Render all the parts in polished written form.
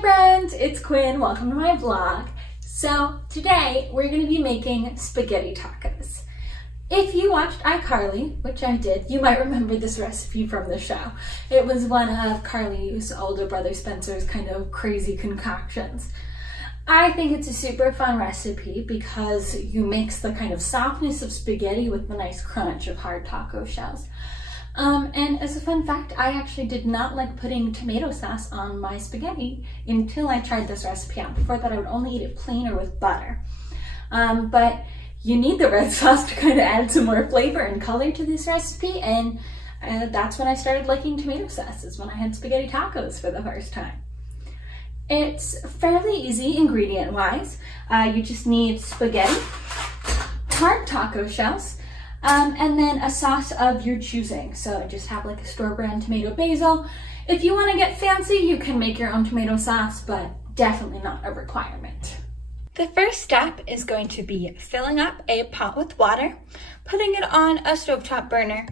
Hi friends, it's Quinn. Welcome to my vlog. So today we're going to be making spaghetti tacos. If you watched iCarly, which I did, you might remember this recipe from the show. It was one of Carly's older brother Spencer's kind of crazy concoctions. I think it's a super fun recipe because you mix the kind of softness of spaghetti with the nice crunch of hard taco shells. And as a fun fact, I actually did not like putting tomato sauce on my spaghetti until I tried this recipe out. Before that, I would only eat it plain or with butter. But you need the red sauce to kind of add some more flavor and color to this recipe, and that's when I started liking tomato sauce, is when I had spaghetti tacos for the first time. It's fairly easy ingredient-wise. You just need spaghetti, hard taco shells, and then a sauce of your choosing. So I just have like a store brand tomato basil. If you want to get fancy, you can make your own tomato sauce, but definitely not a requirement. The first step is going to be filling up a pot with water, putting it on a stovetop burner,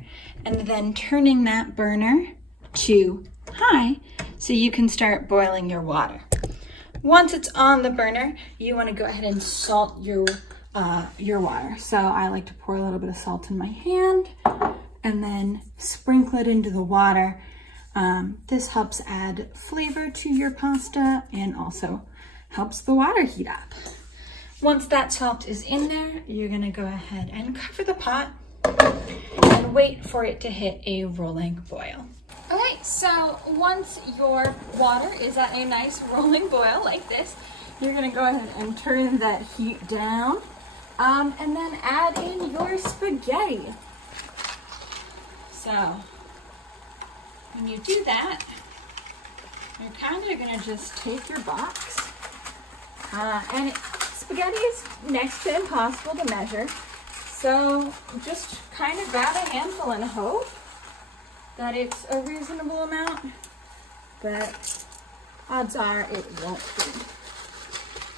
and then turning that burner to high so you can start boiling your water. Once it's on the burner, you want to go ahead and salt your water. So I like to pour a little bit of salt in my hand and then sprinkle it into the water. This helps add flavor to your pasta and also helps the water heat up. Once that salt is in there, you're gonna go ahead and cover the pot and wait for it to hit a rolling boil. Okay, so once your water is at a nice rolling boil like this, you're gonna go ahead and turn that heat down. And then add in your spaghetti. So when you do that, you're kind of gonna just take your box, and spaghetti is next to impossible to measure. So just kind of grab a handful and hope that it's a reasonable amount, but odds are it won't be.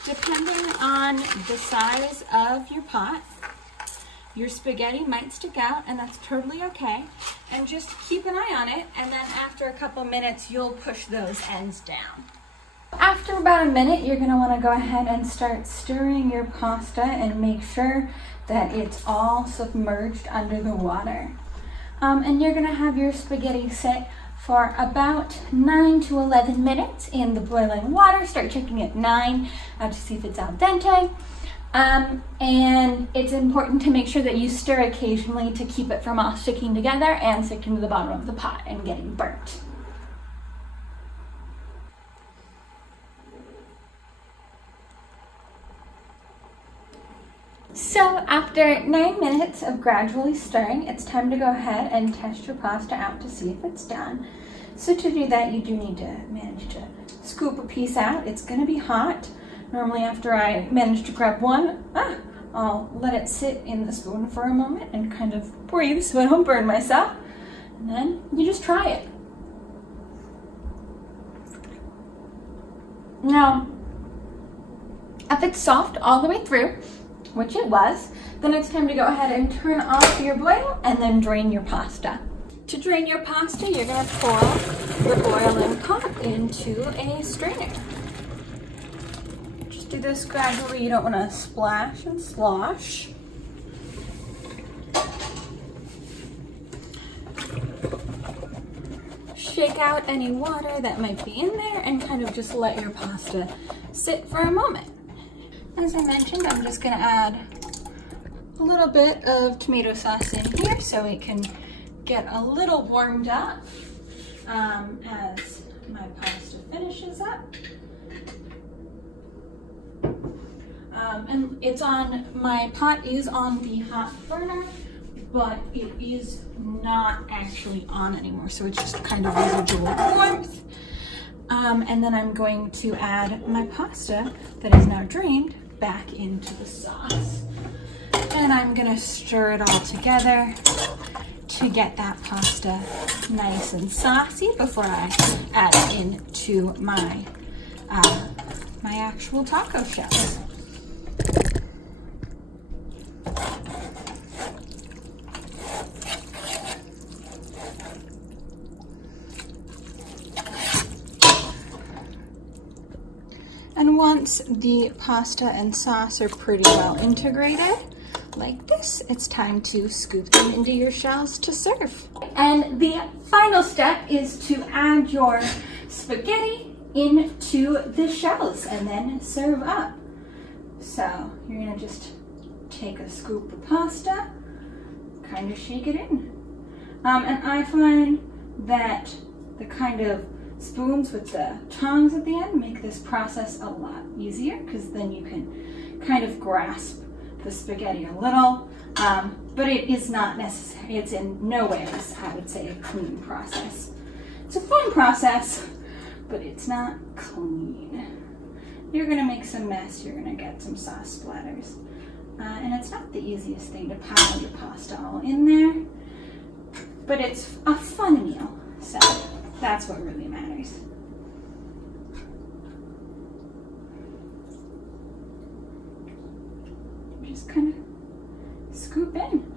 Depending on the size of your pot, your spaghetti might stick out, and that's totally okay. And just keep an eye on it, and then after a couple minutes, you'll push those ends down. After about a minute, you're gonna wanna go ahead and start stirring your pasta and make sure that it's all submerged under the water. And you're gonna have your spaghetti sit for about 9 to 11 minutes in the boiling water. Start checking at 9 to see if it's al dente. And it's important to make sure that you stir occasionally to keep it from all sticking together and sticking to the bottom of the pot and getting burnt. So after 9 minutes of gradually stirring, it's time to go ahead and test your pasta out to see if it's done. So to do that, you do need to manage to scoop a piece out. It's going to be hot. Normally after I manage to grab one, I'll let it sit in the spoon for a moment and kind of breathe so I don't burn myself. And then you just try it. Now, if it's soft all the way through, which it was, then it's time to go ahead and turn off your boil and then drain your pasta. To drain your pasta, you're going to pour your boiling pot into a strainer. Just do this gradually. You don't want to splash and slosh. Shake out any water that might be in there and kind of just let your pasta sit for a moment. As I mentioned, I'm just going to add a little bit of tomato sauce in here so it can get a little warmed up as my pasta finishes up. And my pot is on the hot burner, but it is not actually on anymore, so it's just kind of residual warmth. And then I'm going to add my pasta that is now drained back into the sauce. And I'm gonna stir it all together to get that pasta nice and saucy before I add it into my actual taco shells. Once the pasta and sauce are pretty well integrated, like this, it's time to scoop them into your shells to serve. And the final step is to add your spaghetti into the shells and then serve up. So you're gonna just take a scoop of pasta, kind of shake it in. And I find that the kind of spoons with the tongs at the end make this process a lot easier, because then you can kind of grasp the spaghetti a little, but it is not necessary. It's in no ways, I would say, a clean process. It's a fun process, but it's not clean. You're gonna make some mess, you're gonna get some sauce splatters. And it's not the easiest thing to pile your pasta all in there, but it's a fun meal, so that's what really matters. Just kind of scoop in.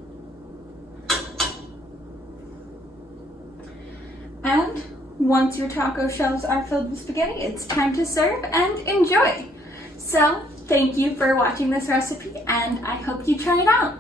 And once your taco shells are filled with spaghetti, it's time to serve and enjoy. So thank you for watching this recipe, and I hope you try it out.